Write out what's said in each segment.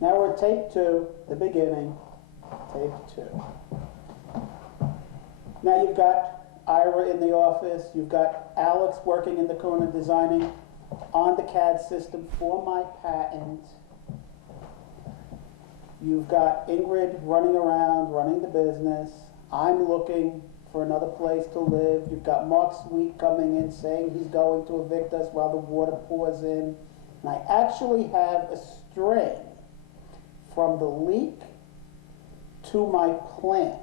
Now we're at tape 2, the beginning, tape 2. Now you've got Ira in the office, you've got Alex working in the corner designing on the CAD system for my patent. You've got Ingrid running around, running the business. I'm looking for another place to live. You've got Mark Sweet coming in saying he's going to evict us while the water pours in. And I actually have a string from the leak to my plant.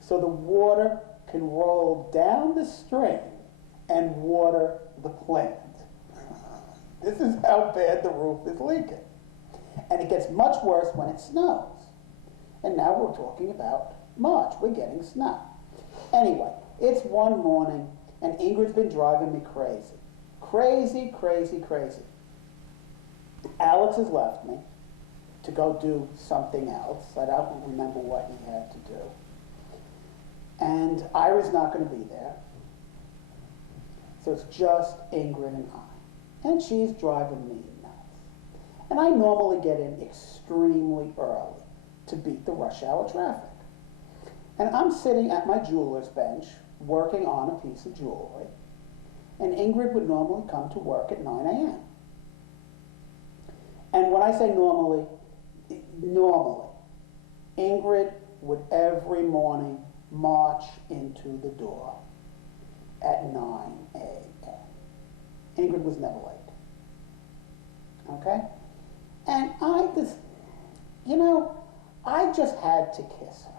So the water can roll down the string and water the plant. This is how bad the roof is leaking. And it gets much worse when it snows. And now we're talking about March. We're getting snow. Anyway, it's one morning, and Ingrid's been driving me crazy. Crazy, crazy, crazy. Alex has left me to go do something else. I don't remember what he had to do. And Ira's not going to be there. So it's just Ingrid and I. And she's driving me nuts. And I normally get in extremely early to beat the rush hour traffic. And I'm sitting at my jeweler's bench working on a piece of jewelry. And Ingrid would normally come to work at 9 a.m. And when I say normally, Ingrid would every morning march into the door at 9 a.m. Ingrid was never late. Okay? And I just had to kiss her.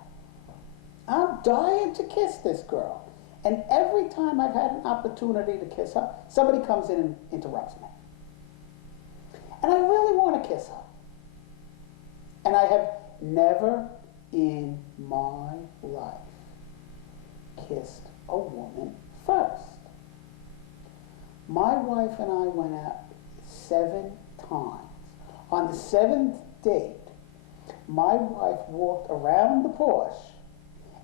I'm dying to kiss this girl. And every time I've had an opportunity to kiss her, somebody comes in and interrupts me. And I really want to kiss her. And I have never in my life kissed a woman first. My wife and I went out 7 times. On the 7th date, my wife walked around the Porsche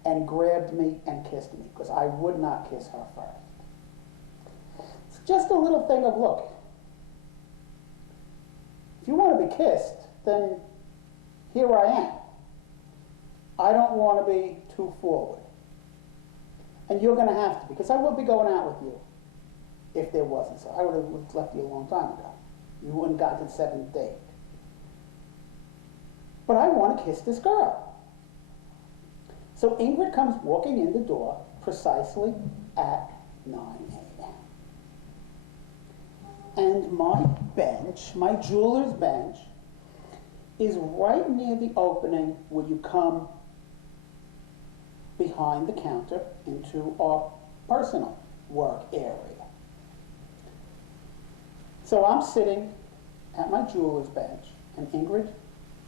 and grabbed me and kissed me because I would not kiss her first. It's just a little thing of, look, if you want to be kissed, then here I am. I don't want to be too forward. And you're going to have to, because I would be going out with you if there wasn't. So I would have left you a long time ago. You wouldn't have gotten to the 7th date. But I want to kiss this girl. So Ingrid comes walking in the door precisely at 9 a.m. And my bench, my jeweler's bench, is right near the opening where you come behind the counter into our personal work area. So I'm sitting at my jeweler's bench, and Ingrid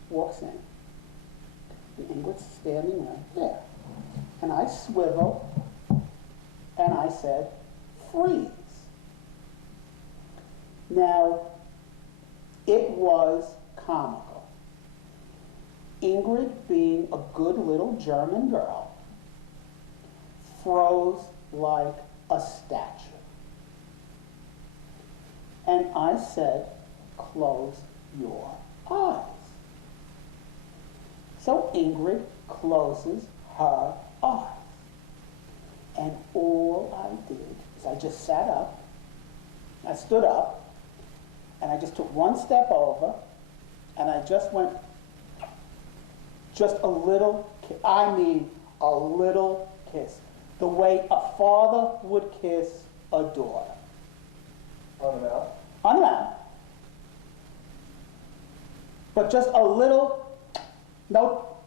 walks in. And Ingrid's standing right there. And I swivel, and I said, freeze. Now, it was comical. Ingrid, being a good little German girl, froze like a statue. And I said, close your eyes. So Ingrid closes her eyes. And all I did is I just sat up, I stood up, and I just took one step over, and I just went, just a little, I mean a little kiss. The way a father would kiss a daughter. On the mouth? On the mouth. But just a little, nope.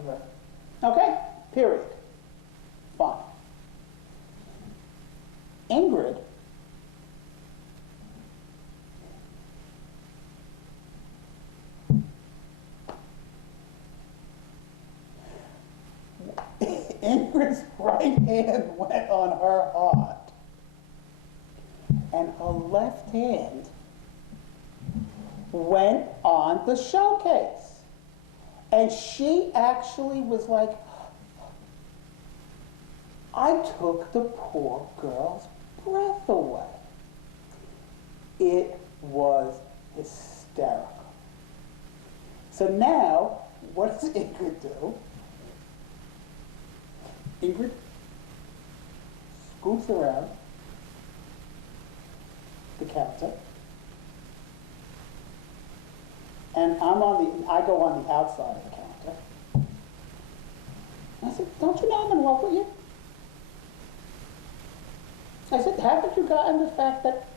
Okay. Okay? Period. Fine. Ingrid Ingrid's right hand went on her heart, and her left hand went on the showcase. And she actually was like, I took the poor girl's breath away. It was hysterical. So now, what does Ingrid do? Ingrid scoots around the counter, and I go on the outside of the counter. I said, don't you know I'm in love with you? I said, haven't you gotten the fact that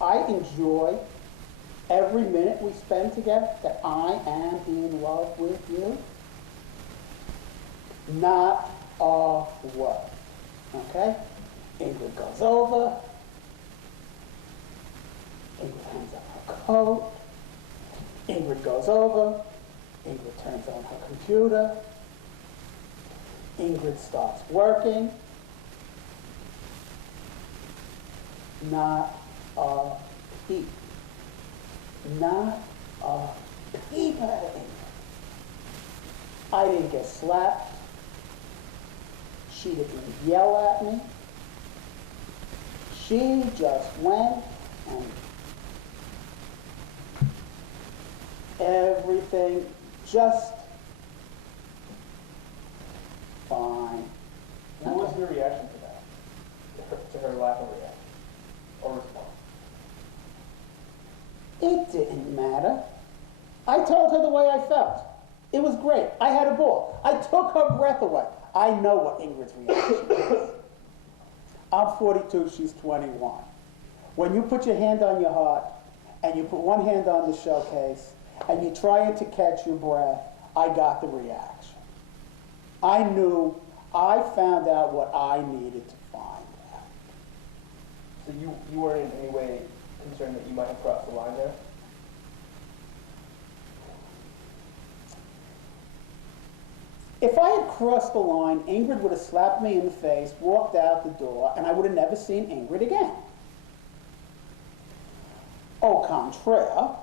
I enjoy every minute we spend together, that I am in love with you? Not a word. Okay? Ingrid goes over. Ingrid hands up her coat. Ingrid goes over. Ingrid turns on her computer. Ingrid starts working. Not a peep. Not a peep out of Ingrid. I didn't get slapped. She didn't yell at me. She just went and everything just fine. What was your reaction to that? To her lack of reaction or response? It didn't matter. I told her the way I felt. It was great. I had a ball. I took her breath away. I know what Ingrid's reaction is. I'm 42, she's 21. When you put your hand on your heart and you put one hand on the showcase and you're trying to catch your breath, I got the reaction. I knew, I found out what I needed to find out. So you weren't in any way concerned that you might have crossed the line there? If I had crossed the line, Ingrid would have slapped me in the face, walked out the door, and I would have never seen Ingrid again. Au contraire,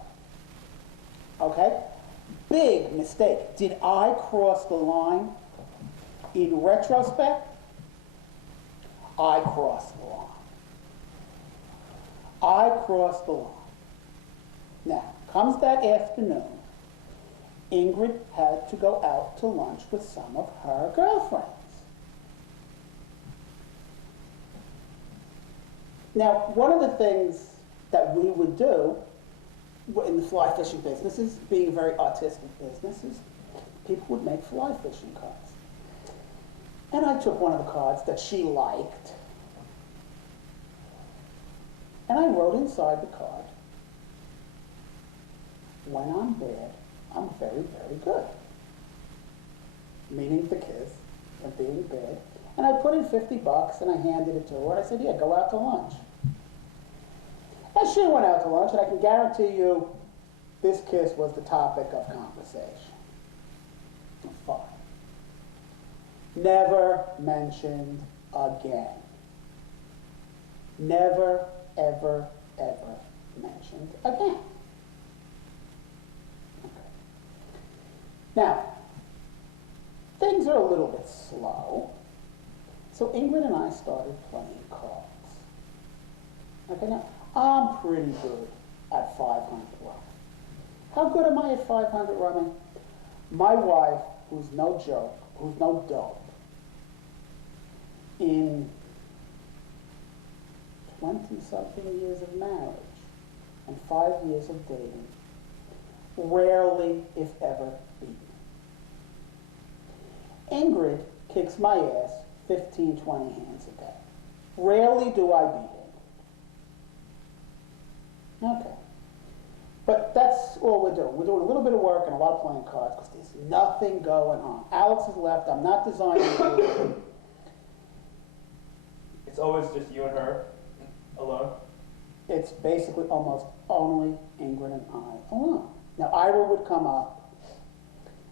okay? Big mistake. Did I cross the line? In retrospect, I crossed the line. I crossed the line. Now, comes that afternoon, Ingrid had to go out to lunch with some of her girlfriends. Now, one of the things that we would do in the fly fishing business, being a very artistic business, is people would make fly fishing cards. And I took one of the cards that she liked, and I wrote inside the card, when I'm bad, I'm very, very good. Meaning the kiss and being bad. And I put in $50 and I handed it to her and I said, yeah, go out to lunch. And she went out to lunch, and I can guarantee you this kiss was the topic of conversation. Fine. Never mentioned again. Never, ever, ever mentioned again. Okay. Now, things are a little bit slow, so Ingrid and I started playing cards. Okay, now, I'm pretty good at 500 rumming. How good am I at 500 rumming? My wife, who's no joke, who's no dope, in 20-something years of marriage and 5 years of dating, rarely, if ever, beat me. Ingrid kicks my ass 15, 20 hands a day. Rarely do I beat Ingrid. Okay. But that's all we're doing. We're doing a little bit of work and a lot of playing cards because there's nothing going on. Alex has left. I'm not designing it. It's always just you and her alone? It's basically almost only Ingrid and I alone. Now, Ira would come up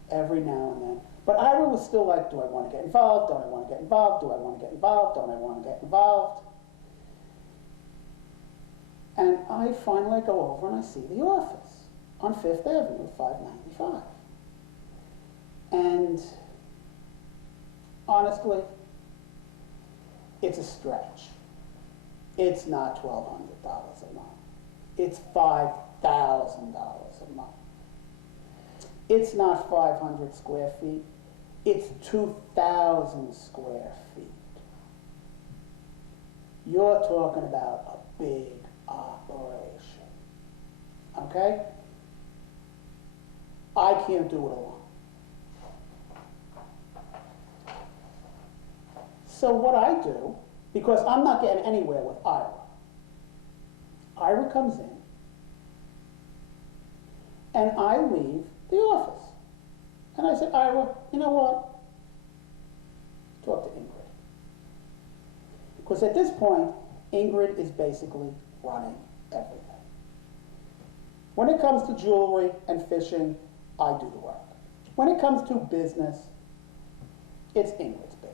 every now and then. But Ira was still like, do I want to get involved? Don't I want to get involved? Do I want to get involved? Don't I want to get involved? And I finally go over and I see the office on 5th Avenue, 595. And honestly, it's a stretch. It's not $1,200 a month. It's $5,000 a month. It's not 500 square feet, it's 2,000 square feet. You're talking about a big operation, okay? I can't do it alone. So what I do, because I'm not getting anywhere with Ira, Ira comes in, and I leave the office. And I said, Ira, you know what? Talk to Ingrid. Because at this point, Ingrid is basically running everything. When it comes to jewelry and fishing, I do the work. When it comes to business, it's Ingrid's baby.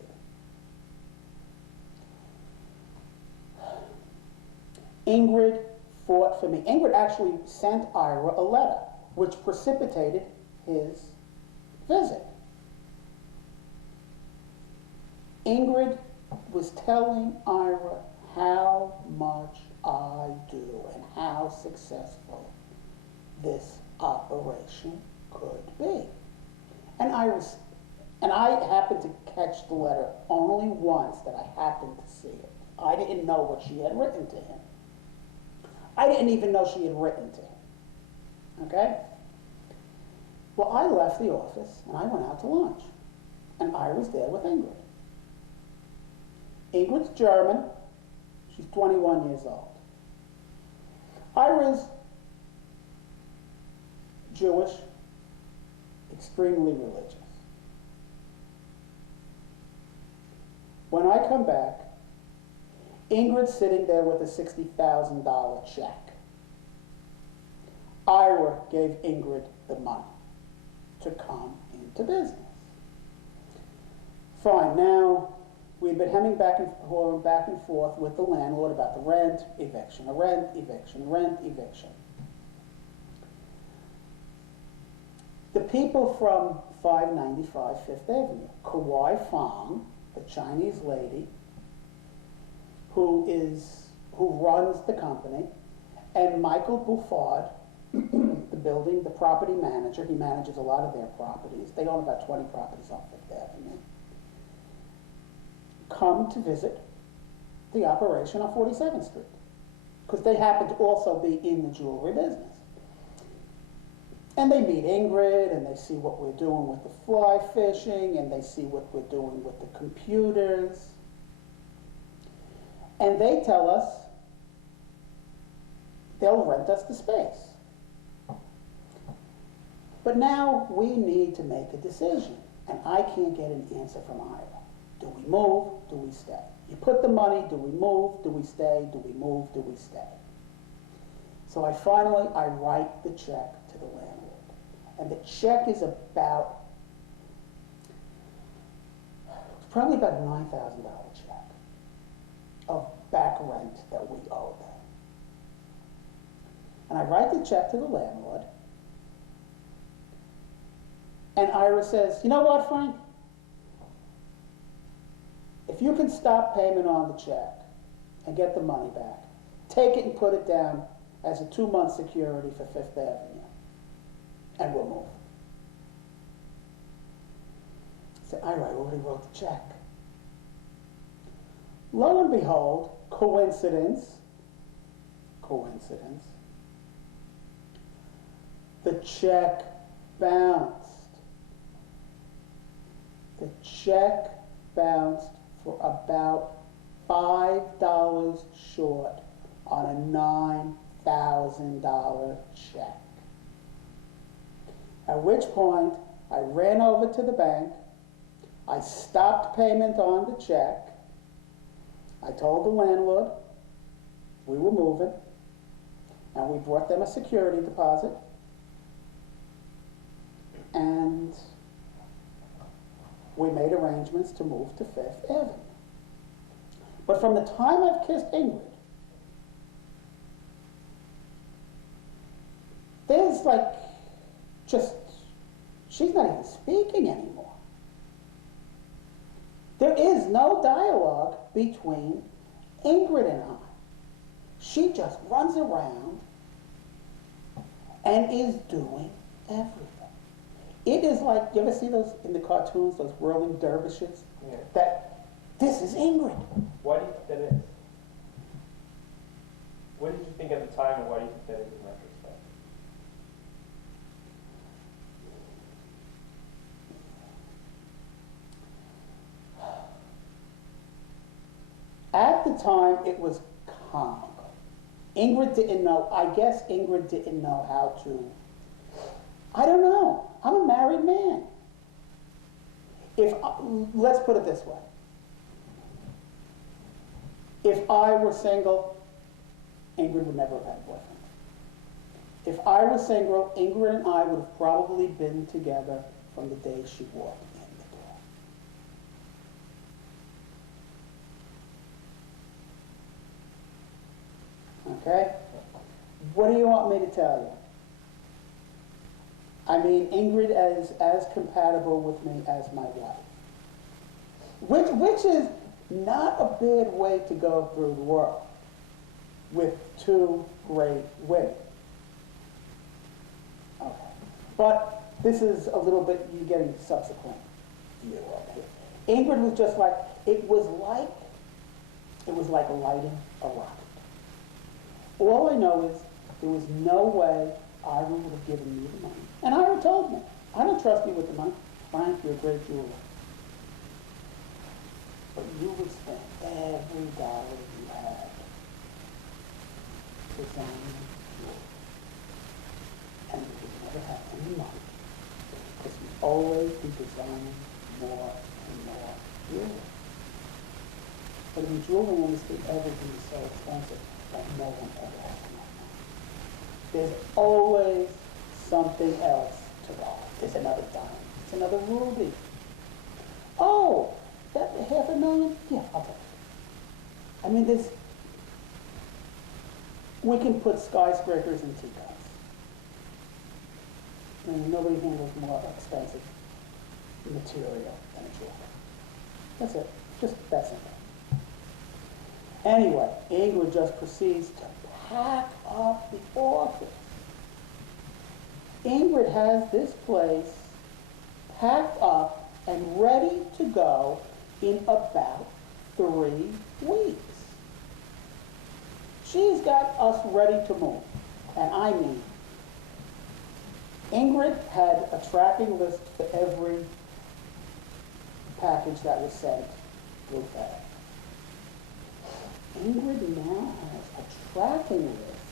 Ingrid fought for me. Ingrid actually sent Ira a letter, which precipitated his visit. Ingrid was telling Ira how much I do and how successful this operation could be. And I happened to catch the letter only once that I happened to see it. I didn't know what she had written to him. I didn't even know she had written to him. Okay? Well, I left the office and I went out to lunch. And I was there with Ingrid. Ingrid's German. She's 21 years old. Ira's Jewish, extremely religious. When I come back, Ingrid's sitting there with a $60,000 check. Ira gave Ingrid the money to come into business. Fine, now we've been hemming back and forth with the landlord about the rent, eviction, rent, eviction, rent, eviction. The people from 595 Fifth Avenue, Kawai Fong, the Chinese lady who runs the company, and Michael Buffard, the property manager, he manages a lot of their properties. They own about 20 properties on Fifth Avenue. Come to visit the operation on 47th Street, because they happen to also be in the jewelry business. And they meet Ingrid, and they see what we're doing with the fly fishing, and they see what we're doing with the computers. And they tell us they'll rent us the space. But now we need to make a decision, and I can't get an answer from Ira. Do we move? Do we stay? You put the money, do we move? Do we stay? Do we move? Do we stay? So I write the check to the landlord. And the check is probably about a $9,000 check of back rent that we owe them. And I write the check to the landlord, and Ira says, you know what, Frank? If you can stop payment on the check and get the money back, take it and put it down as a 2-month security for Fifth Avenue, and we'll move. I said, Ira, I already wrote the check. Lo and behold, coincidence, the check bounced. The check bounced for about $5 short on a $9,000 check. At which point, I ran over to the bank, I stopped payment on the check, I told the landlord we were moving, and we brought them a security deposit, and we made arrangements to move to Fifth Avenue. But from the time I've kissed Ingrid, there's she's not even speaking anymore. There is no dialogue between Ingrid and I. She just runs around and is doing everything. It is like, you ever see those in the cartoons, those whirling dervishes? Yeah. This is Ingrid. Why do you think that is? What did you think at the time, and why do you think that is in retrospect? At the time, it was comical. Ingrid didn't know, I guess Ingrid didn't know how to, I don't know. I'm a married man. Let's put it this way. If I were single, Ingrid would never have had a boyfriend. If I was single, Ingrid and I would have probably been together from the day she walked in the door. Okay? What do you want me to tell you? I mean, Ingrid is as compatible with me as my wife. Which is not a bad way to go through the world with two great women. Okay. But this is a little bit, you're getting subsequent view of it. Ingrid was just like, it was like lighting a rocket. All I know is there was no way Ira would have given me the money. And Ira told me, I don't trust you with the money. Frank, you're a great jeweler. But you would spend every dollar you had designing jewelry. And you would never have any money because you'd always be designing more and more jewelry. But in jewelry industry, everything is so expensive that no one ever has enough money. There's always something else to buy. There's another diamond. It's another ruby. Oh, that $500,000? Yeah, I'll take it. I mean, we can put skyscrapers in teacups. I mean, nobody handles more expensive material than a jeweler. That's it. Just that simple. Anyway, Ingrid just proceeds to pack up the office. Ingrid has this place packed up and ready to go in about 3 weeks. She's got us ready to move. And I mean, Ingrid had a tracking list for every package that was sent through FedEx. Ingrid now has a tracking list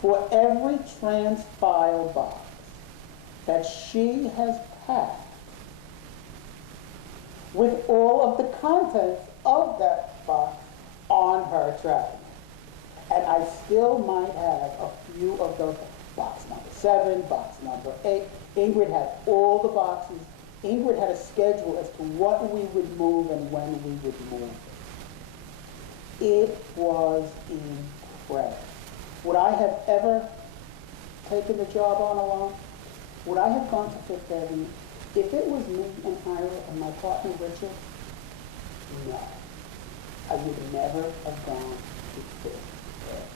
for every Transfile box that she has packed with all of the contents of that box on her tracking. And I still might have a few of those, box number 7, box number 8. Ingrid had all the boxes. Ingrid had a schedule as to what we would move and when we would move. It was incredible. Would I have ever taken the job on alone? Would I have gone to Fifth Avenue? If it was me and Ira and my partner Richard, no. I would never have gone to Fifth Avenue.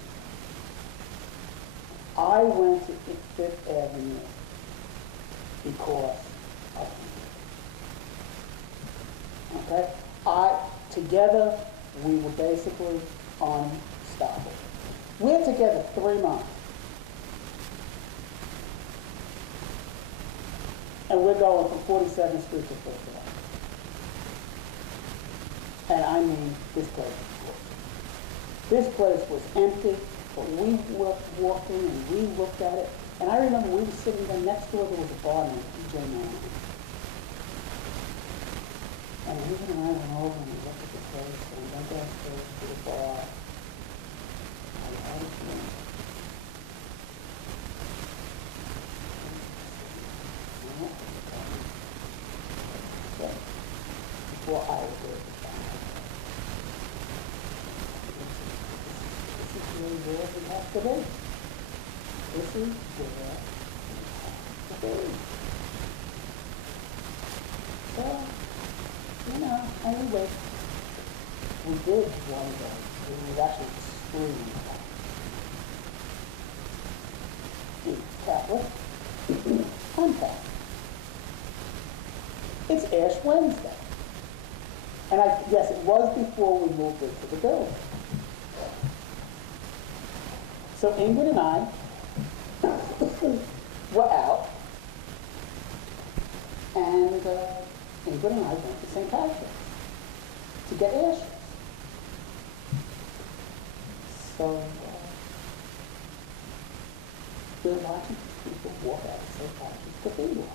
I went to Fifth Avenue because of you. Okay? Together, we were basically unstoppable. We're together 3 months. And we're going from 47th Street to 5th Avenue. And I mean, this place was full. This place was empty, but we walked in and we looked at it. And I remember we were sitting there, next door there was a bar named PJ Manning. And Ingrid and I went over and we looked at the place and we went downstairs to the bar. And we had a drink. Before I was there at the time. This is really where we have to be. This is where we have to be. So, anyway, we did one day. We was actually screaming. He's Catholic. I'm Catholic. It's Ash Wednesday. And yes, it was before we moved into the building. So Ingrid and I were out, and Ingrid and I went to St. Patrick's to get ashes. So we're watching people walk out of St. Patrick's Cathedral,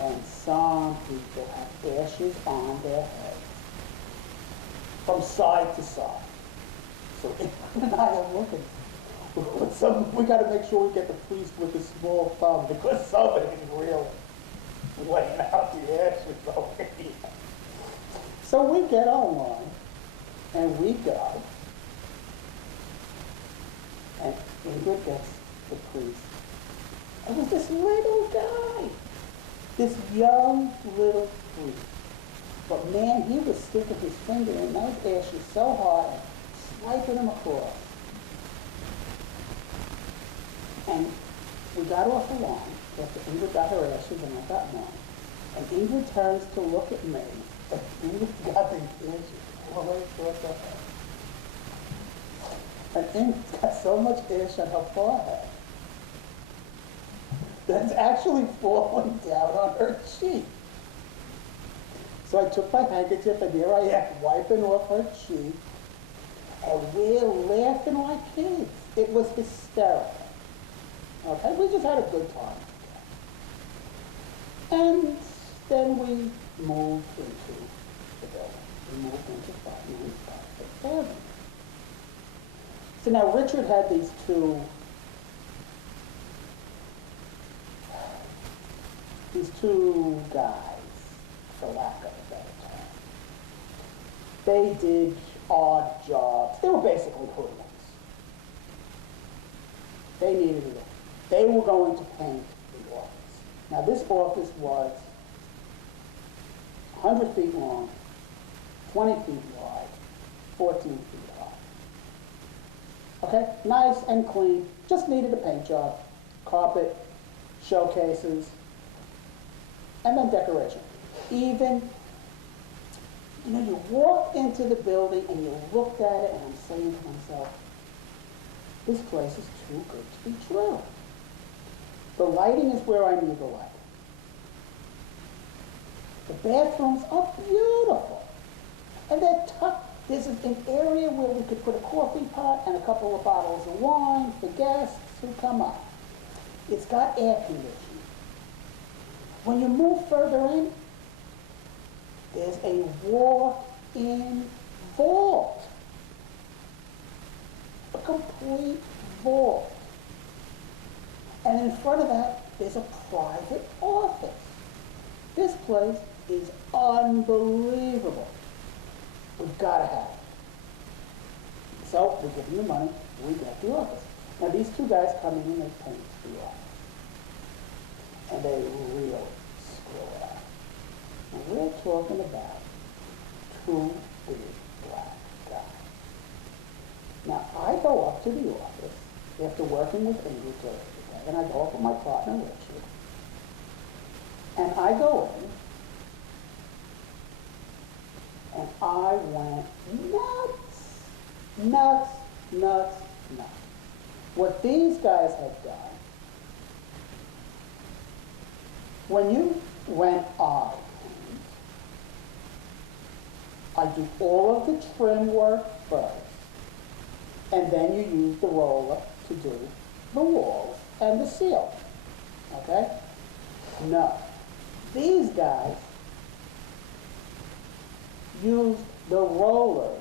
and some people have ashes on their heads from side to side. So Ingrid and I are looking. We got to make sure we get the priest with a small thumb, because somebody's really laying out the ashes over here. So we get online, and we go, and Ingrid gets the priest. It was this little guy, this young little priest. But man, he was sticking his finger in those ashes so hard and swiping them across. And we got off the lawn after Ingrid got her ashes and I got mine. And Ingrid turns to look at me, and Ingrid got the ashes all the way across her head. And Ingrid's got so much ash on her forehead that's actually falling down on her cheek. So I took my handkerchief, and here I am wiping off her cheek, and we're laughing like kids. It was hysterical. Okay, we just had a good time. And then we moved into the building. We moved into 595 Avenue. So now Richard had these two guys, for lack of a better term. They did odd jobs. They were basically hoodlums. They needed it. They were going to paint the office. Now this office was 100 feet long, 20 feet wide, 14 feet high. Okay, nice and clean, just needed a paint job, carpet, showcases, and then decoration. Even, you walked into the building and you looked at it, and I'm saying to myself, this place is too good to be true. The lighting is where I need the light. The bathrooms are beautiful. And they're tucked. There's an area where we could put a coffee pot and a couple of bottles of wine for guests who come up. It's got air conditioning. When you move further in, there's a walk-in vault. A complete vault. And in front of that, there's a private office. This place is unbelievable. We've got to have it. So we give them the money, we get the office. Now these two guys come in and they paint the office. And they really screw it up. And we're talking about two big black guys. Now I go up to the office after working with Ingrid during the day, and I go up with my partner Richard, and I go in, and I went nuts. What these guys have done, when I paint, I do all of the trim work first, and then you use the roller to do the walls and the ceiling. Okay? No. These guys use the roller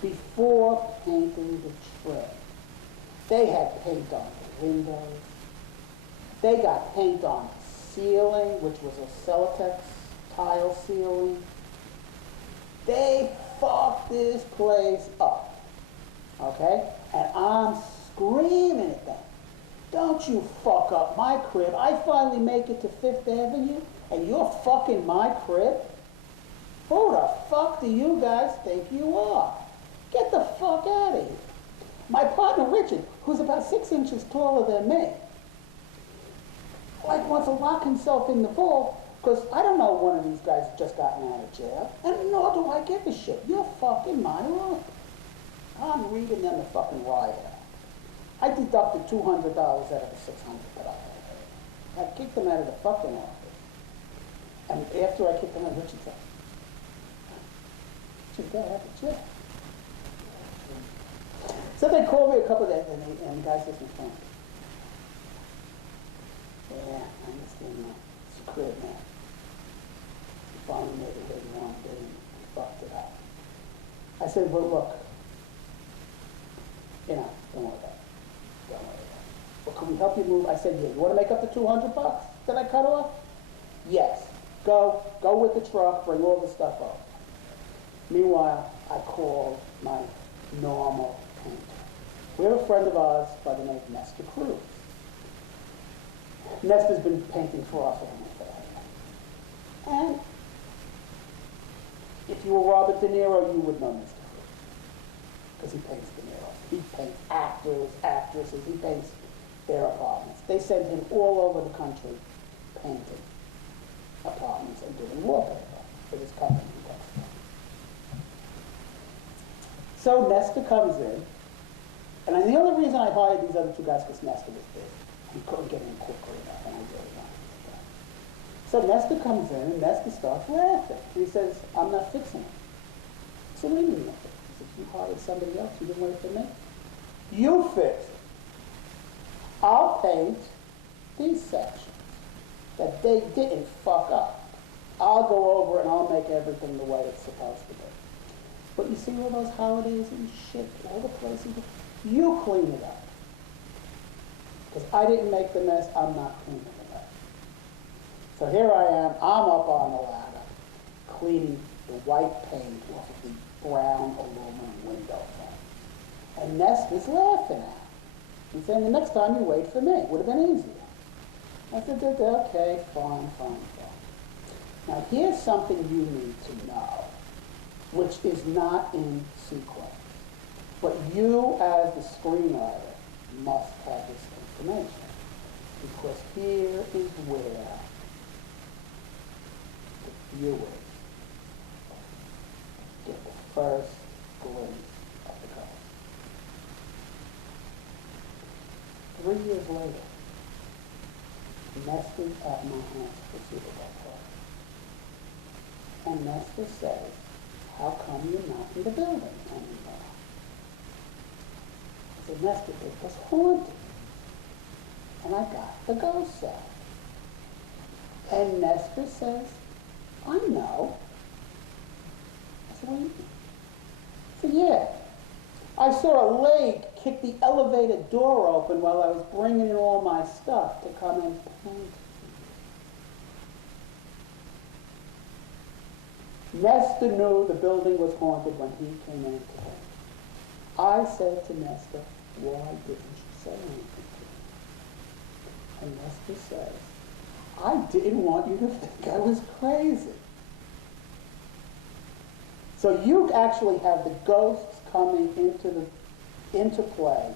before painting the trim. They had paint on the windows. They got paint on the ceiling, which was a Celotex tile ceiling. They fucked this place up. Okay? And I'm screaming at them. Don't you fuck up my crib. I finally make it to Fifth Avenue, and you're fucking my crib? Who the fuck do you guys think you are? Get the fuck out of here. My partner Richard, who's about 6 inches taller than me, wants to lock himself in the vault Because I don't know one of these guys just gotten out of jail, and nor do I give a shit. You're fucking my office. I'm reading them the fucking riot act. I deducted $200 out of the $600 that I had. I kicked them out of the fucking office. And after I kicked them out, Richard said, "Richard, got out of jail." So they called me a couple of days, and the guy says, "My friend, yeah, I understand that. It's a crib, man. You finally made it here in one day and fucked it up." I said, "Well, look, don't worry about it. Don't worry about it. Well, can we help you move?" I said, "Yeah. You want to make up the $200 that I cut off?" "Yes. Go with the truck, bring all the stuff up." Meanwhile, I called my normal painter. We have a friend of ours by the name of Nestor Cruz. Nestor's been painting for our family forever. And if you were Robert De Niro, you would know Nestor Cruz. Because he paints De Niro. He paints actors, actresses, he paints their apartments. They send him all over the country painting apartments and doing wallpaper for this company he works for. So Nestor comes in, and the only reason I hired these other two guys was Nestor was busy. He couldn't get in quickly enough, and I really wanted this guy. So Nestor comes in, and Nestor starts laughing. He says, "I'm not fixing it." I said, "What do you mean not fixing it?" He said, "You hired somebody else, you didn't wait for me. You fix it. I'll paint these sections that they didn't fuck up. I'll go over and I'll make everything the way it's supposed to be. But you see all those holidays and shit, all the places, you clean it up. Because I didn't make the mess, I'm not cleaning it up." So here I am, I'm up on the ladder, cleaning the white paint off of the brown aluminum window frame. And Nestor's laughing at me. He's saying, "The next time you wait for me, it would have been easier." I said, "Okay, fine. Now here's something you need to know, which is not in sequence. But you, as the screenwriter, must have this information. Because here is where the viewers get the first glimpse of the ghost. 3 years later, Nestor's at my house for Super Bowl party. And Nestor says, "How come you're not in the building anymore?" I said, "Nestor, it was haunted. And I got the ghost out." And Nestor says, "I know." I said, "What do you mean?" I said, "Yeah. I saw a leg kick the elevator door open while I was bringing in all my stuff to come and paint." Nestor knew the building was haunted when he came in to paint. I said to Nestor, "Why didn't you say anything to me?" And Nestor says, "I didn't want you to think I was crazy." So you actually have the ghosts coming into play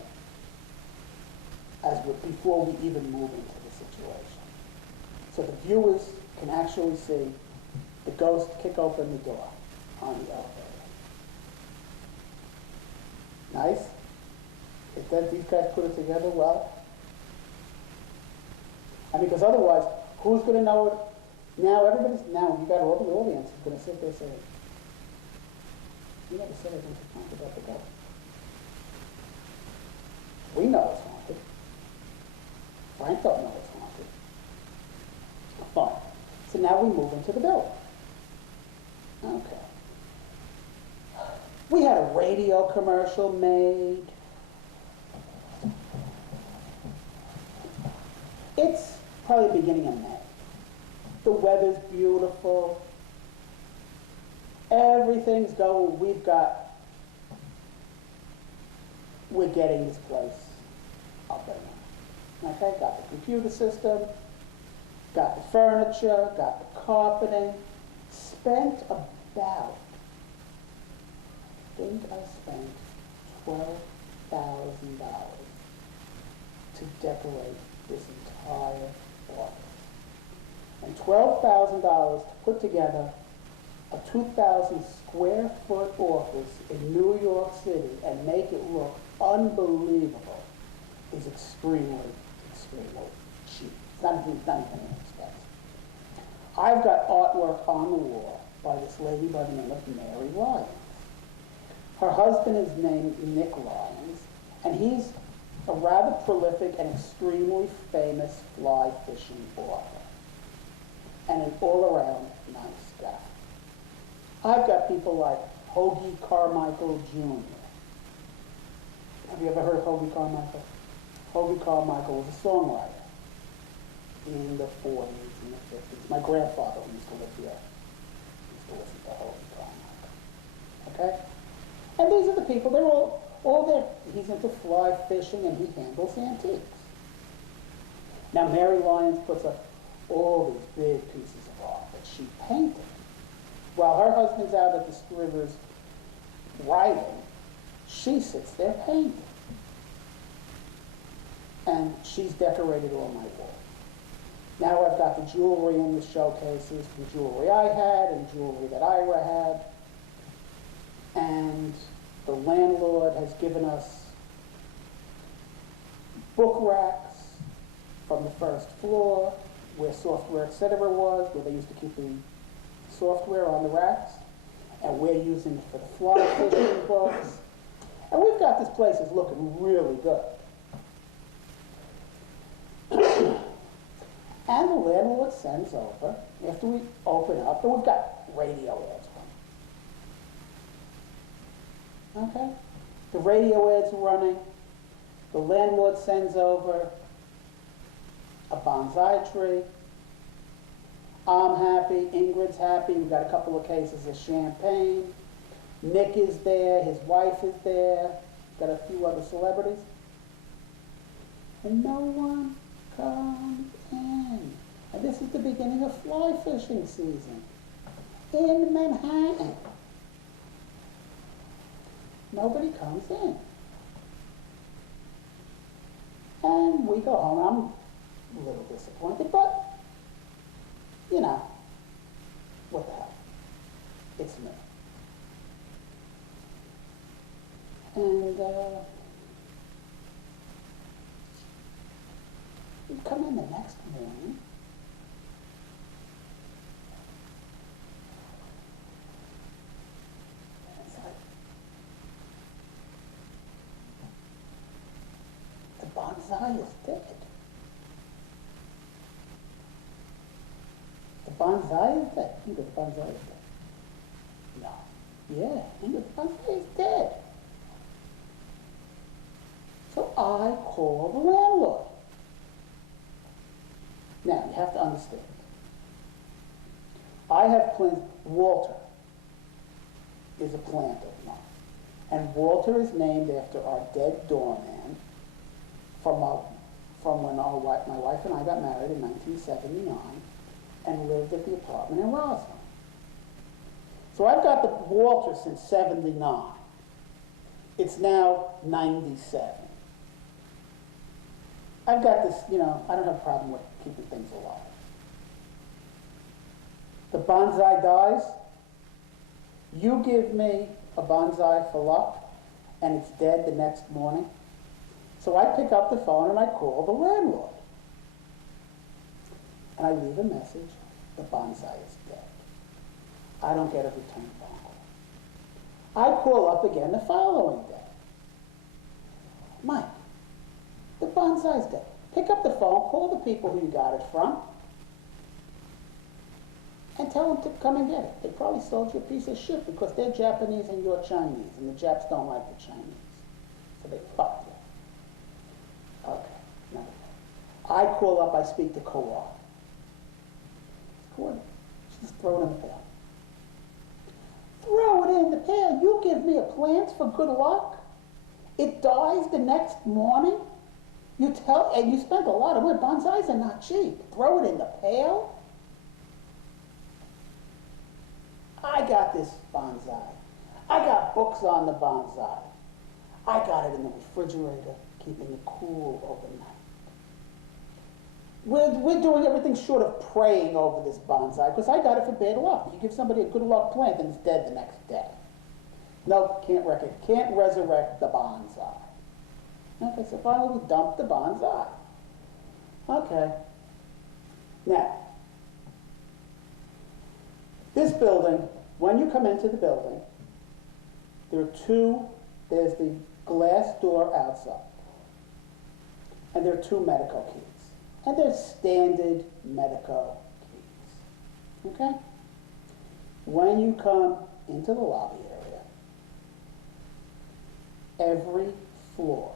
before we even move into the situation. So the viewers can actually see the ghost kick open the door on the elevator. Nice? If these guys put it together well. Because otherwise, who's going to know it? Now you got all the audience is going to sit there saying, "You never said anything to talk about the ghost." We know it's haunted. Frank don't know it's haunted. Fine. So now we move into the building. Okay. We had a radio commercial made. It's probably the beginning of May. The weather's beautiful. Everything's going. We're getting this place up and running. Okay, got the computer system, got the furniture, got the carpeting. Spent about, I think I spent $12,000 to decorate this entire office. and $12,000 to put together a 2,000 square foot office in New York City and make it look unbelievable is extremely, extremely cheap. It's not even expensive. I've got artwork on the wall by this lady by the name of Mary Lyons. Her husband is named Nick Lyons, and he's a rather prolific and extremely famous fly fishing author, and an all-around nice guy. I've got people like Hoagy Carmichael Jr. Have you ever heard of Hoagy Carmichael? Hoagy Carmichael was a songwriter in the 40s and the 50s. My grandfather used to live here. He used to listen to Hoagy Carmichael. Okay? And these are the people, they're all there. He's into fly fishing and he handles antiques. Now, Mary Lyons puts up all these big pieces of art that she painted. While her husband's out at the rivers writing, she sits there painting. And she's decorated all my walls. Now I've got the jewelry in the showcases from jewelry I had and jewelry that Ira had. And the landlord has given us book racks from the first floor where Software Etc. was, where they used to keep the software on the racks, and we're using it for the fly fishing books. And we've got this place is looking really good. And the landlord sends over, after we open up, and we've got radio ads running. Okay? The radio ads are running. The landlord sends over a bonsai tree. I'm happy, Ingrid's happy, we've got a couple of cases of champagne. Nick is there, his wife is there, got a few other celebrities. And no one comes in. And this is the beginning of fly fishing season in Manhattan. Nobody comes in. And we go home. I'm a little disappointed, but you know, what the hell? It's me. And we come in the next morning. And it's like, the bonsai is dead. The bonsai is dead. Ingrid, the bonsai is dead. No. Yeah, Ingrid, the bonsai is dead. So I call the landlord. Now, you have to understand. I have plants. Walter is a plant of mine. And Walter is named after our dead doorman from when my wife and I got married in 1979 and lived at the apartment in Roslyn. So I've got the Walter since 79. It's now 97. I've got this, you know, I don't have a problem with keeping things alive. The bonsai dies. You give me a bonsai for luck, and it's dead the next morning. So I pick up the phone and I call the landlord. And I leave a message. The bonsai is dead. I don't get a return phone call. I call up again the following day. Mike, the bonsai's dead. Pick up the phone, call the people who you got it from, and tell them to come and get it. They probably sold you a piece of shit because they're Japanese and you're Chinese, and the Japs don't like the Chinese. So they fucked you. Okay, now I call up, I speak to Kawhi. Kawhi, just throw it in the pail. Throw it in the pail. You give me a plant for good luck. It dies the next morning. You spent a lot of money. Bonsais are not cheap. Throw it in the pail. I got this bonsai. I got books on the bonsai. I got it in the refrigerator, keeping it cool overnight. we're doing everything short of praying over this bonsai, because I got it for bad luck. You give somebody a good luck plant and it's dead the next day. No, can't resurrect the bonsai. Okay, so finally we dumped the bonsai. Okay. Now, this building, when you come into the building, there's the glass door outside, and there are two medical keys. And they're standard medical keys. Okay? When you come into the lobby area, every floor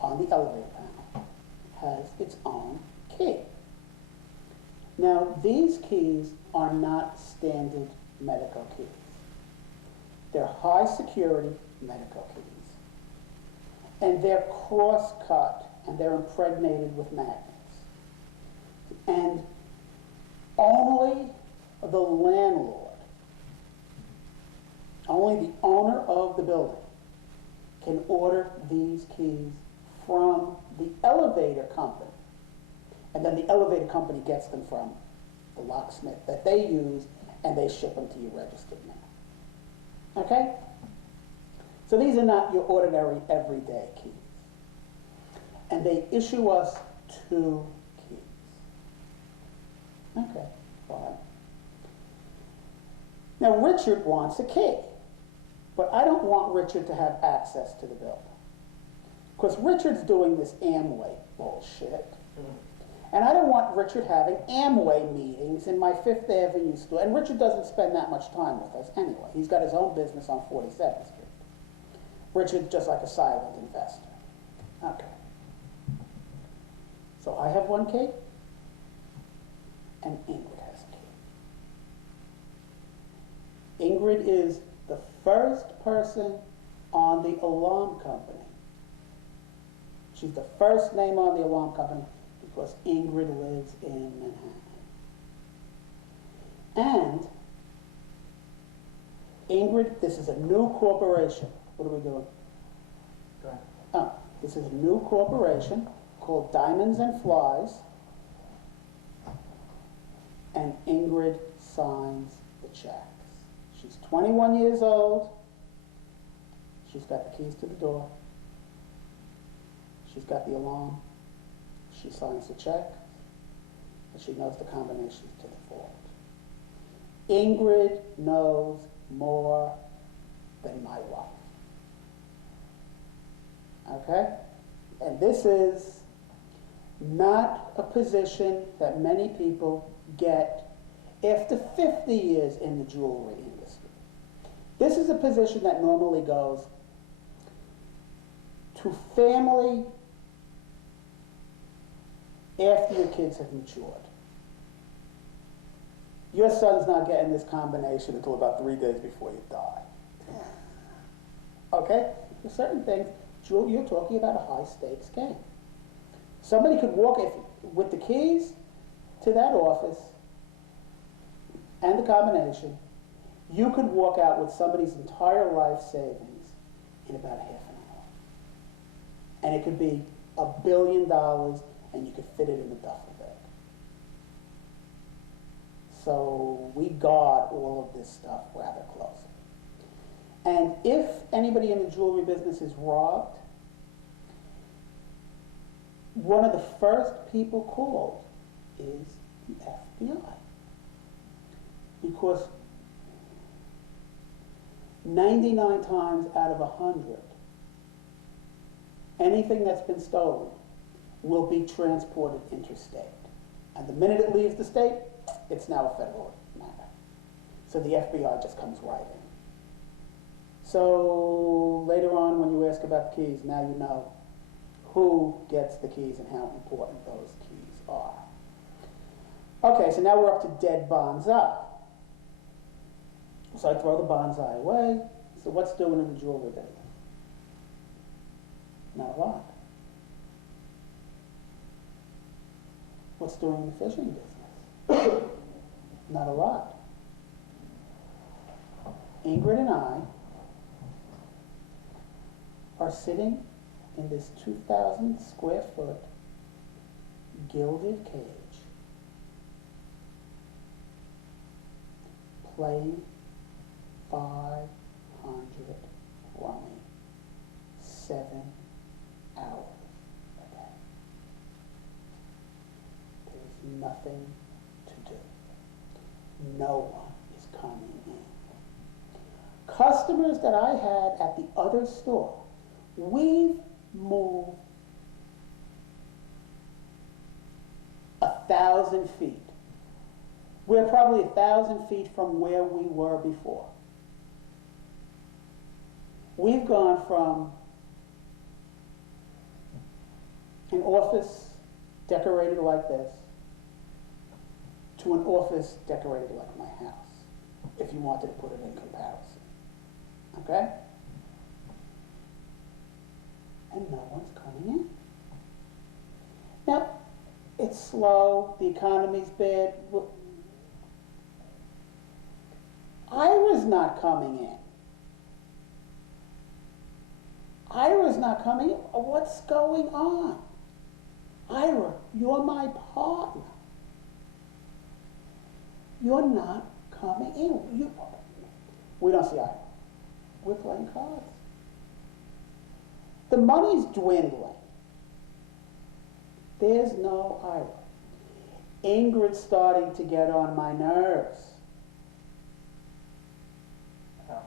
on the elevator panel has its own key. Now, these keys are not standard medical keys. They're high security medical keys. And they're cross-cut and they're impregnated with magnets. And only the landlord, only the owner of the building can order these keys from the elevator company. And then the elevator company gets them from the locksmith that they use, and they ship them to you registered now. Okay? So these are not your ordinary everyday keys. And they issue us 2 keys. Okay, fine. Now Richard wants a key, but I don't want Richard to have access to the building. Because Richard's doing this Amway bullshit. And I don't want Richard having Amway meetings in my Fifth Avenue store. And Richard doesn't spend that much time with us anyway. He's got his own business on 47th Street. Richard's just like a silent investor. Okay. So I have 1 key, and Ingrid has a key. Ingrid is the first person on the alarm company. She's the first name on the alarm company because Ingrid lives in Manhattan. And Ingrid, this is a new corporation. What are we doing? Go ahead. Oh, this is a new corporation called Diamonds and Flies. And Ingrid signs the checks. She's 21 years old. She's got the keys to the door. She's got the alarm. She signs the check. And she knows the combinations to the vault. Ingrid knows more than my wife. Okay? And this is not a position that many people get after 50 years in the jewelry industry. This is a position that normally goes to family after your kids have matured. Your son's not getting this combination until about 3 days before you die. Okay? For certain things, you're talking about a high-stakes game. Somebody could walk with the keys to that office and the combination. You could walk out with somebody's entire life savings in about half an hour. And it could be $1 billion, and you could fit it in a duffel bag. So we guard all of this stuff rather closely. And if anybody in the jewelry business is robbed, one of the first people called is the FBI. Because 99 times out of 100, anything that's been stolen will be transported interstate. And the minute it leaves the state, it's now a federal matter. So the FBI just comes right in. So later on when you ask about the keys, now you know who gets the keys and how important those keys are. Okay, so now we're up to dead bonsai. So I throw the bonsai away. So what's doing in the jewelry business? Not a lot. What's doing in the fishing business? Not a lot. Ingrid and I are sitting in this 2,000 square foot gilded cage, playing 500 rummy, 7 hours a day. There's nothing to do. No one is coming in. Customers that I had at the other store, we've moved 1,000 feet. We're probably 1,000 feet from where we were before. We've gone from an office decorated like this to an office decorated like my house, if you wanted to put it in comparison. Okay? And no one's coming in. Now, it's slow, the economy's bad. Ira's not coming in. Ira's not coming in. What's going on? Ira, you're my partner. You're not coming in. We don't see Ira. We're playing cards. The money's dwindling. There's no Ira. Ingrid's starting to get on my nerves. How?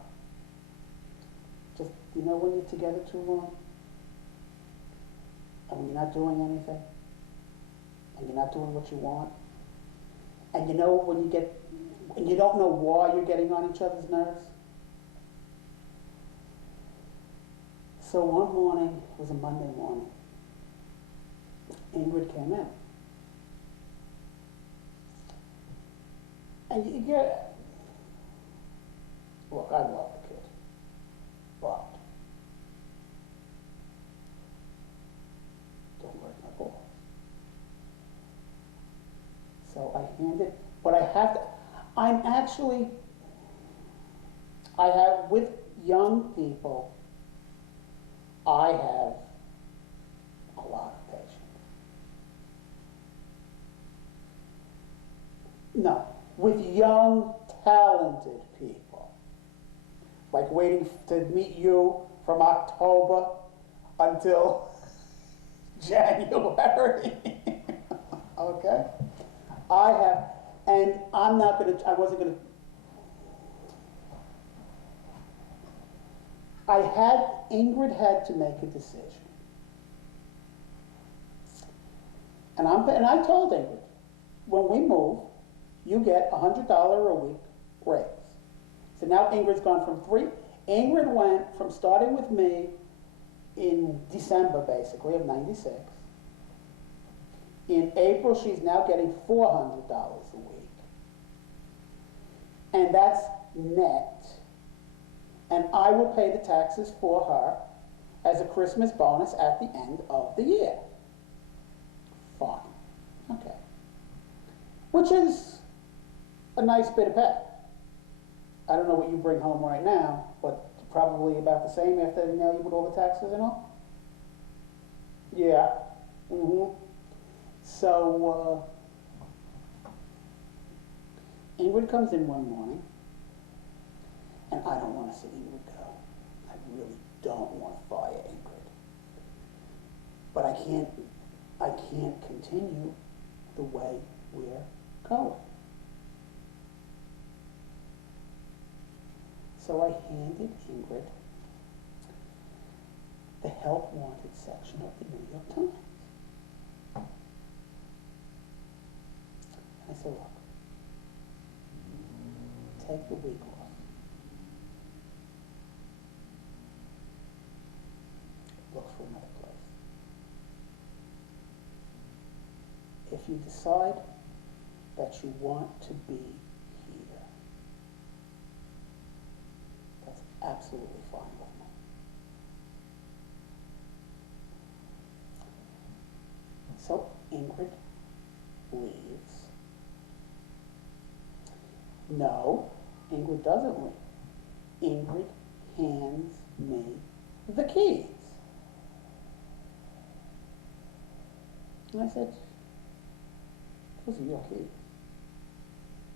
Just, you know when you're together too long? And when you're not doing anything? And you're not doing what you want? And you know when you don't know why you're getting on each other's nerves? So one morning, it was a Monday morning, Ingrid came in. And you get, look, I love the kid, but don't break my balls. So I handed, but I have to, I have, with young people, I have a lot of patience. No, with young, talented people. Like waiting to meet you from October until January. Okay? I have, and I'm not gonna, I wasn't gonna, Ingrid had to make a decision. And I told Ingrid, when we move, you get $100 a week raise. So now Ingrid's gone from 3, Ingrid went from starting with me in December, basically, of '96. In April, she's now getting $400 a week. And that's net. And I will pay the taxes for her as a Christmas bonus at the end of the year. Fine. Okay. Which is a nice bit of pay. I don't know what you bring home right now, but probably about the same after they nail you with all the taxes and all? Yeah. Mm-hmm. So, Ingrid comes in one morning, and I don't want to see Ingrid go. I really don't want to fire Ingrid. But I can't continue the way we're going. So I handed Ingrid the help wanted section of the New York Times. I said, look, take the week off. Look for another place. If you decide that you want to be here, that's absolutely fine with me. So Ingrid leaves. No, Ingrid doesn't leave. Ingrid hands me the keys. And I said, Those are your keys.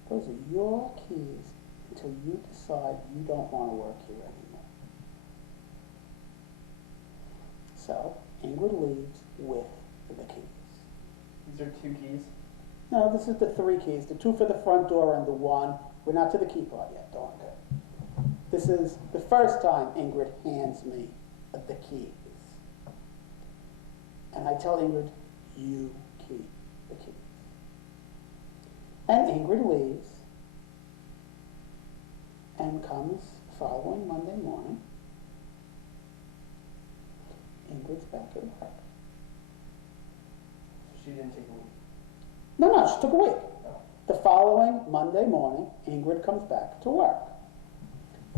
Those are your keys until you decide you don't want to work here anymore. So, Ingrid leaves with the keys. These are 2 keys. No, this is the 3 keys, the 2 for the front door and the 1. We're not to the key part yet, don't go. This is the first time Ingrid hands me the keys. And I tell Ingrid, you keep the keys. And Ingrid leaves and comes following Monday morning. Ingrid's back at work. So she didn't take a week. No, she took a week. Oh. The following Monday morning, Ingrid comes back to work.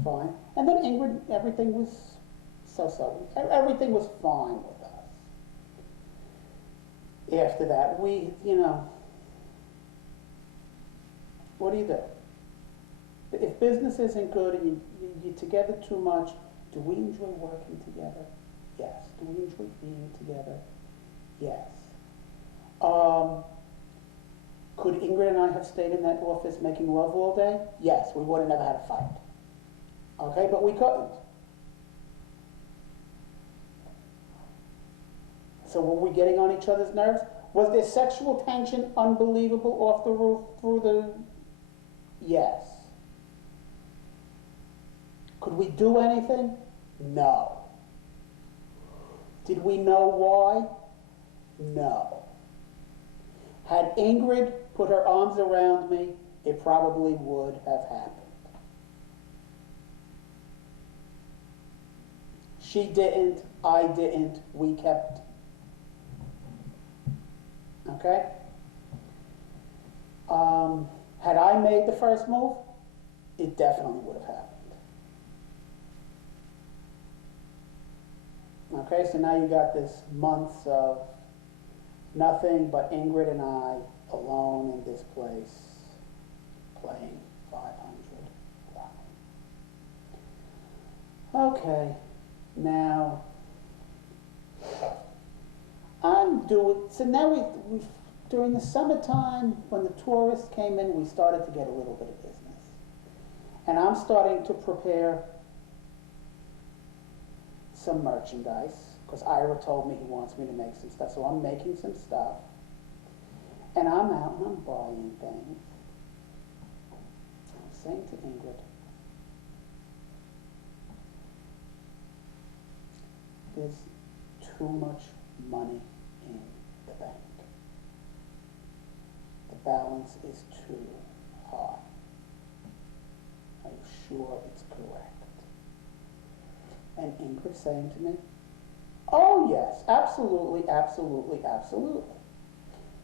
Fine. And then Ingrid, everything was so-so. Everything was fine with us. After that, we, what do you do? If business isn't good and you're together too much, do we enjoy working together? Yes. Do we enjoy being together? Yes. Could Ingrid and I have stayed in that office making love all day? Yes, we would have never had a fight. Okay, but we couldn't. So were we getting on each other's nerves? Was there sexual tension unbelievable off the roof through the... Yes. Could we do anything? No. Did we know why? No. Had Ingrid put her arms around me, it probably would have happened. She didn't, I didn't, we kept. Okay? Had I made the first move, it definitely would have happened. Okay, so now you got this months of nothing but Ingrid and I alone in this place playing 500. Okay, now I'm doing, so now we during the summertime when the tourists came in, we started to get a little bit of business. And I'm starting to prepare some merchandise, because Ira told me he wants me to make some stuff, so I'm making some stuff. And I'm out and I'm buying things. I'm saying to Ingrid, there's too much money in the bank. The balance is too high. Are you sure it's correct? And Ingrid saying to me, oh yes, absolutely, absolutely, absolutely.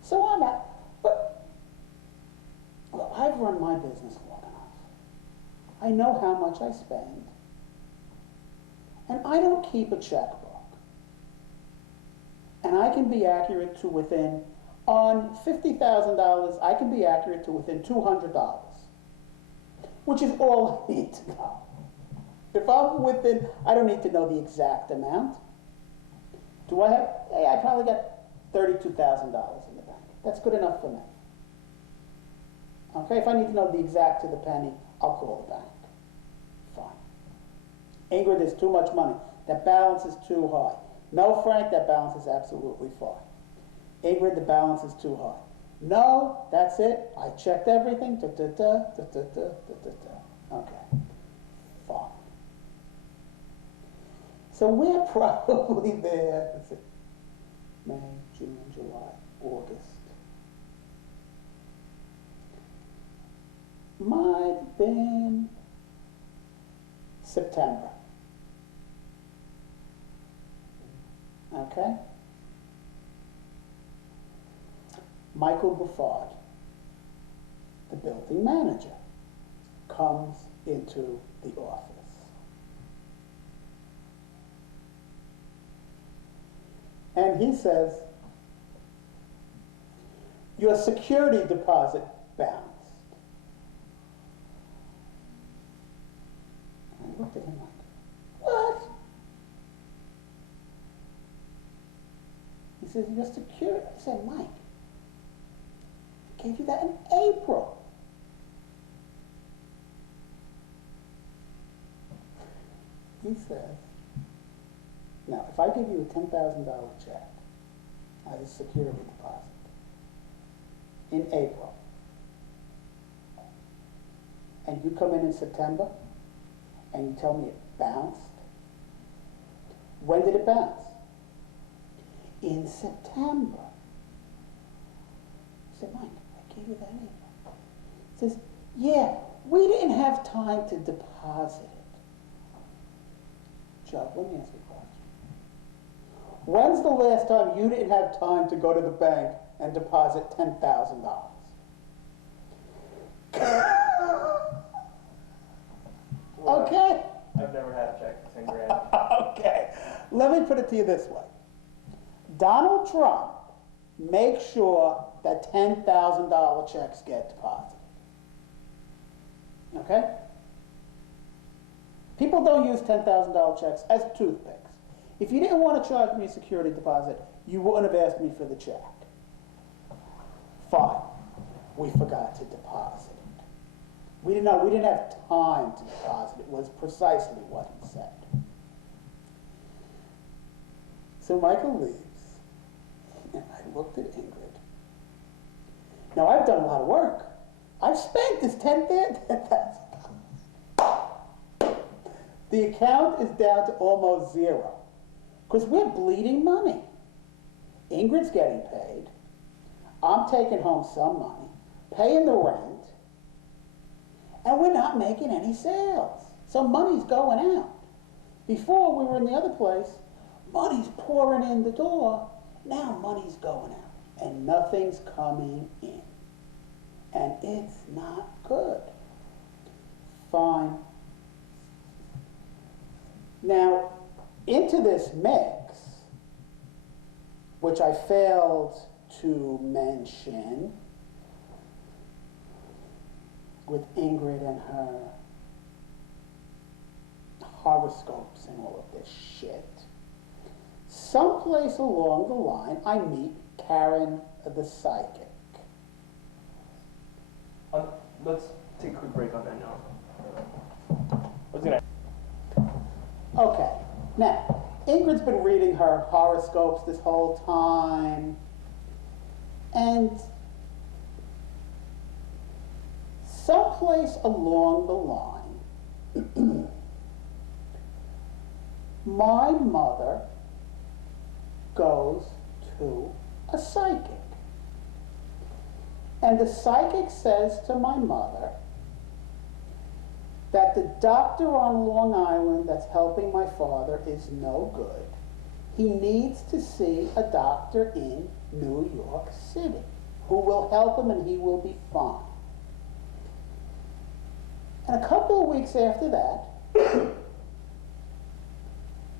So I'm at, but look, I've run my business long enough. I know how much I spend. And I don't keep a checkbook. And I can be accurate to within, on $50,000, I can be accurate to within $200, which is all I need to know. If I'm within, I don't need to know the exact amount. Do I have, hey, I probably got $32,000 in the bank. That's good enough for me. Okay, if I need to know the exact to the penny, I'll call the bank. Fine. Ingrid, there's too much money. That balance is too high. No, Frank, that balance is absolutely fine. Ingrid, the balance is too high. No, that's it. I checked everything. Okay, fine. So we're probably there, let's see, May, June, July, August. Might have been September. Okay? Michael Buffard, the building manager, comes into the office. And he says, your security deposit bounced. And I looked at him like, what? He says, your security. I said, Mike, I gave you that in April. He says, now, if I give you a $10,000 check as a security deposit in April, and you come in September, and you tell me it bounced, when did it bounce? In September. I said, Mike, I gave you that in April. He says, yeah, we didn't have time to deposit it. Joe, let me ask you a question. When's the last time you didn't have time to go to the bank and deposit $10,000? Well, Okay. I've never had a check for 10 grand. Okay. Let me put it to you this way. Donald Trump makes sure that $10,000 checks get deposited. Okay? People don't use $10,000 checks as toothpicks. If you didn't want to charge me a security deposit, you wouldn't have asked me for the check. Fine. We forgot to deposit it. We didn't have time to deposit it, was precisely what he said. So Michael leaves, and I looked at Ingrid. Now, I've done a lot of work. I've spent this $10,000. The account is down to almost zero, because we're bleeding money. Ingrid's getting paid. I'm taking home some money, paying the rent, and we're not making any sales. So money's going out. Before, we were in the other place, money's pouring in the door. Now money's going out, and nothing's coming in. And it's not good. Fine. Now, into this mix, which I failed to mention, with Ingrid and her horoscopes and all of this shit, someplace along the line, I meet Karen the psychic. Let's take a quick break on that note. What's gonna? Okay, now, Ingrid's been reading her horoscopes this whole time, and someplace along the line, my mother goes to a psychic. And the psychic says to my mother that the doctor on Long Island that's helping my father is no good. He needs to see a doctor in New York City who will help him and he will be fine. And a couple of weeks after that,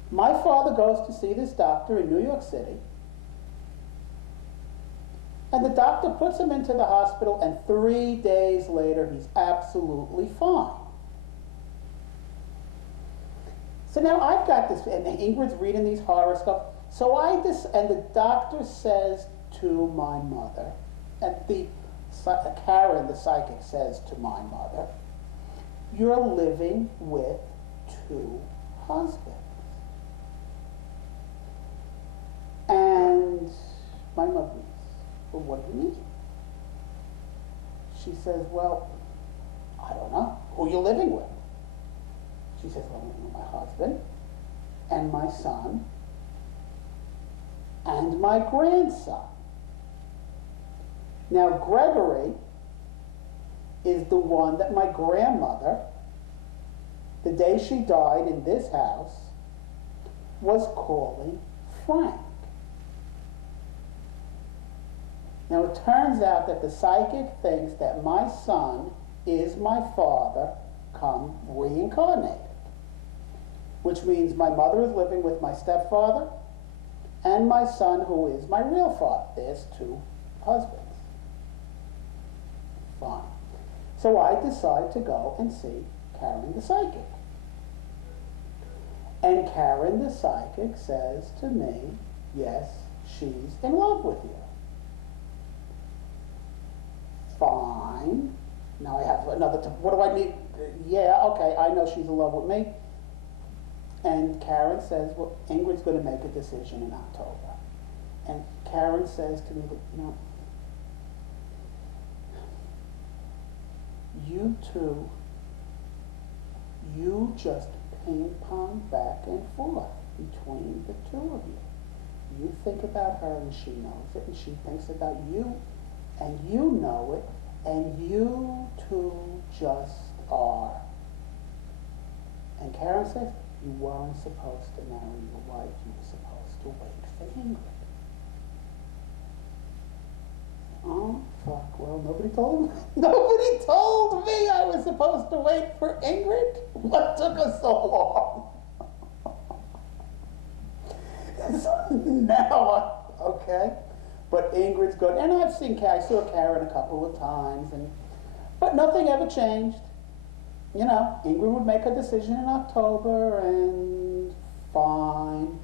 my father goes to see this doctor in New York City, and the doctor puts him into the hospital, and 3 days later, he's absolutely fine. So now I've got this, and Ingrid's reading these horoscopes. So and the doctor says to my mother, and Karen, the psychic, says to my mother, "You're living with 2 husbands." And my mother says, "Well, what do you mean?" She says, "Well, I don't know. Who are you living with?" She says, "Well, I'm living with my husband and my son and my grandson." Now, Gregory is the one that my grandmother, the day she died in this house, was calling Frank. Now, it turns out that the psychic thinks that my son is my father come reincarnated, which means my mother is living with my stepfather and my son, who is my real father. There's 2 husbands. Fine. So I decide to go and see Karen the psychic. And Karen the psychic says to me, "Yes, she's in love with you." fine. Now I have another, what do I need? Yeah, okay, I know she's in love with me. And Karen says, well, Ingrid's gonna make a decision in October. And Karen says to me that, you two, you just ping pong back and forth between the two of you. You think about her and she knows it, and she thinks about you, and you know it, and you two just are. And Karen says, you weren't supposed to marry your wife, you were supposed to wait for Ingrid. Oh, fuck, well, nobody told me I was supposed to wait for Ingrid. What took us so long? So now, okay, but Ingrid's good, and I saw Karen a couple of times, but nothing ever changed. Ingrid would make a decision in October, and fine,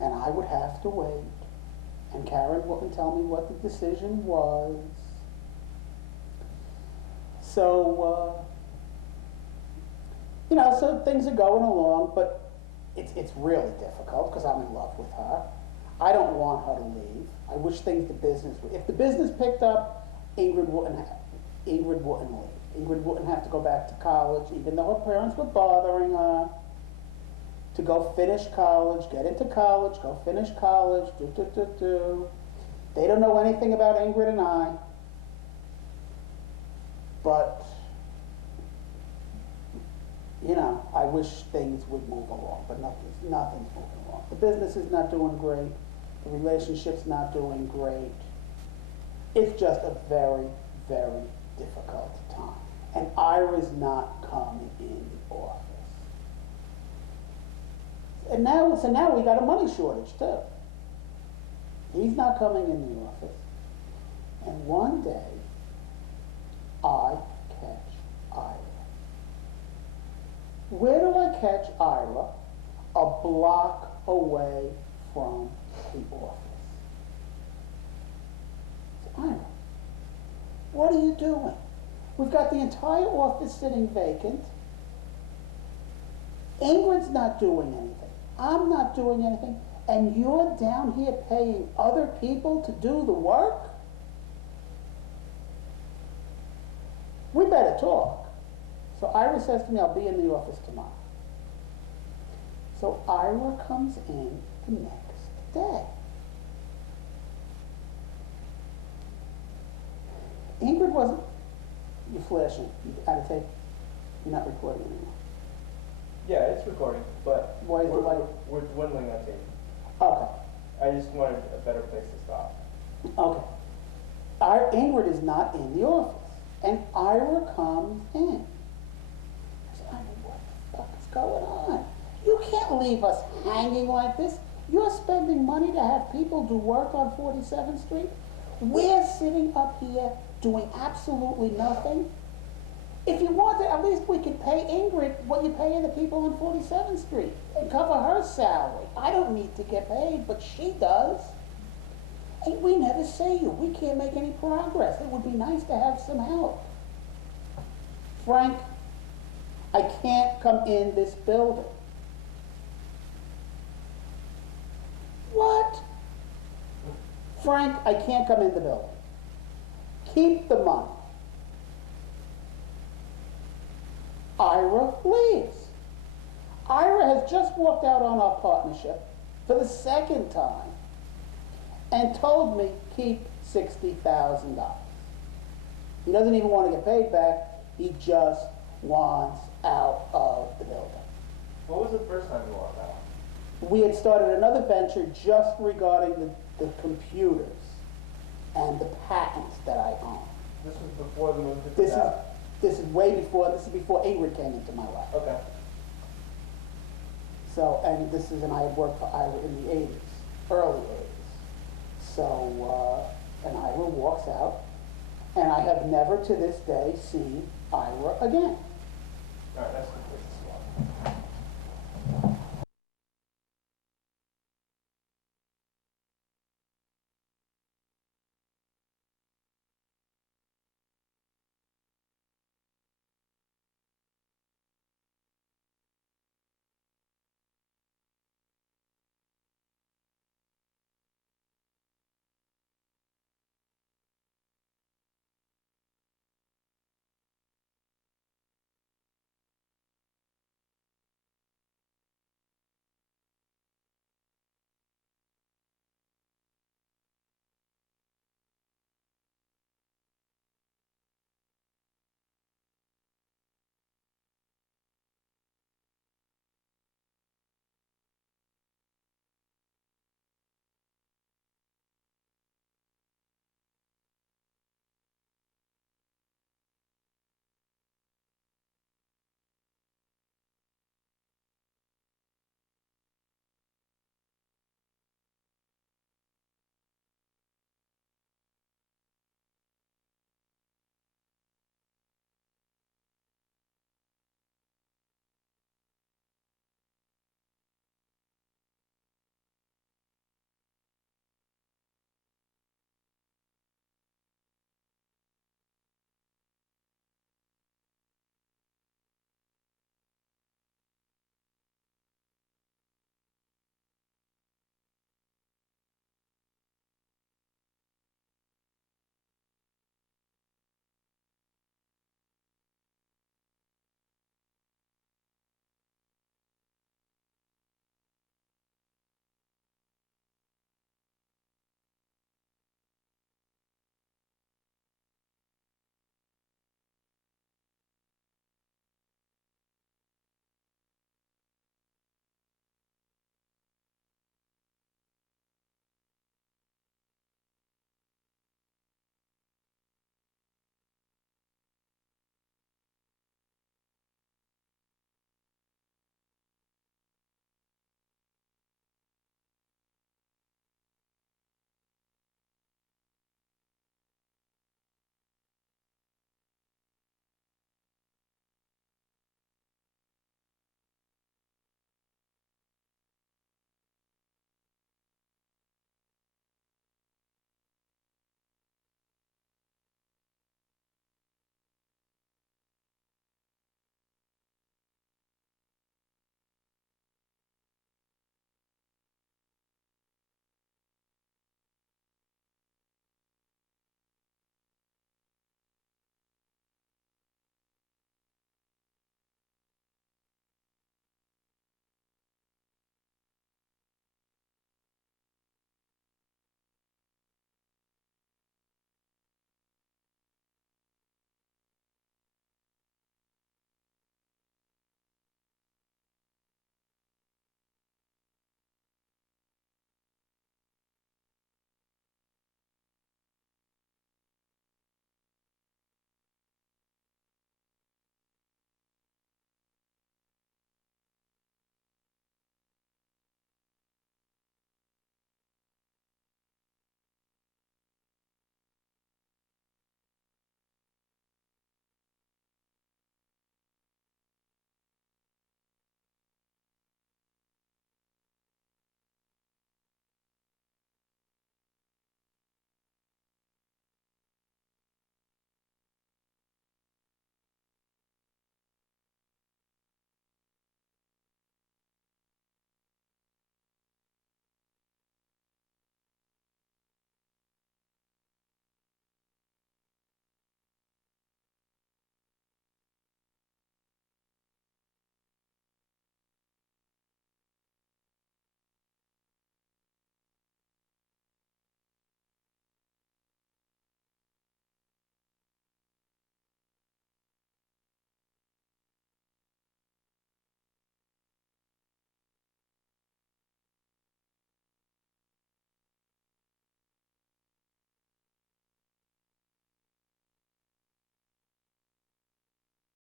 and I would have to wait, and Karen wouldn't tell me what the decision was. So, so things are going along, but it's really difficult because I'm in love with her. I don't want her to leave. I wish if the business picked up, Ingrid wouldn't leave. Ingrid wouldn't have to go back to college, even though her parents were bothering her to go finish college, get into college, go finish college, do. They don't know anything about Ingrid and I, but I wish things would move along, but nothing's moving along. The business is not doing great. The relationship's not doing great. It's just a very, very difficult time. And Ira's not coming in the office. And now we got a money shortage too. He's not coming in the office. And one day, I catch Ira. Where do I catch Ira? A block away from the office. I say, Ira, what are you doing? We've got the entire office sitting vacant. Ingrid's not doing anything. I'm not doing anything. And you're down here paying other people to do the work? We better talk. So Ira says to me, I'll be in the office tomorrow. So Ira comes in the next day. Ingrid wasn't, you're flashing, out of tape, you're not recording anymore. Yeah, it's recording, but Why is the light? we're dwindling on tape. Okay, I just wanted a better place to stop. okay. Ingrid is not in the office, and Ira comes in. I said, Ira, what the fuck is going on? You can't leave us hanging like this. You're spending money to have people do work on 47th Street. We're sitting up here doing absolutely nothing. If you wanted, at least we could pay Ingrid what you're paying the people on 47th Street and cover her salary. I don't need to get paid, but she does. And we never see you. We can't make any progress. It would be nice to have some help. Frank, I can't come in this building. What? Frank, I can't come in the building. Keep the money. Ira leaves. Ira has just walked out on our partnership for the second time and told me keep $60,000. He doesn't even want to get paid back. He just wants out of the building. What was the first time you walked out? We had started another venture just regarding the computers and the patents that I own. This was before the move to the This is way before, this is before Ingrid came into my life. Okay. So, and I had worked for Ira in the 80s, early 80s. So, and Ira walks out, and I have never to this day seen Ira again. All right, that's good.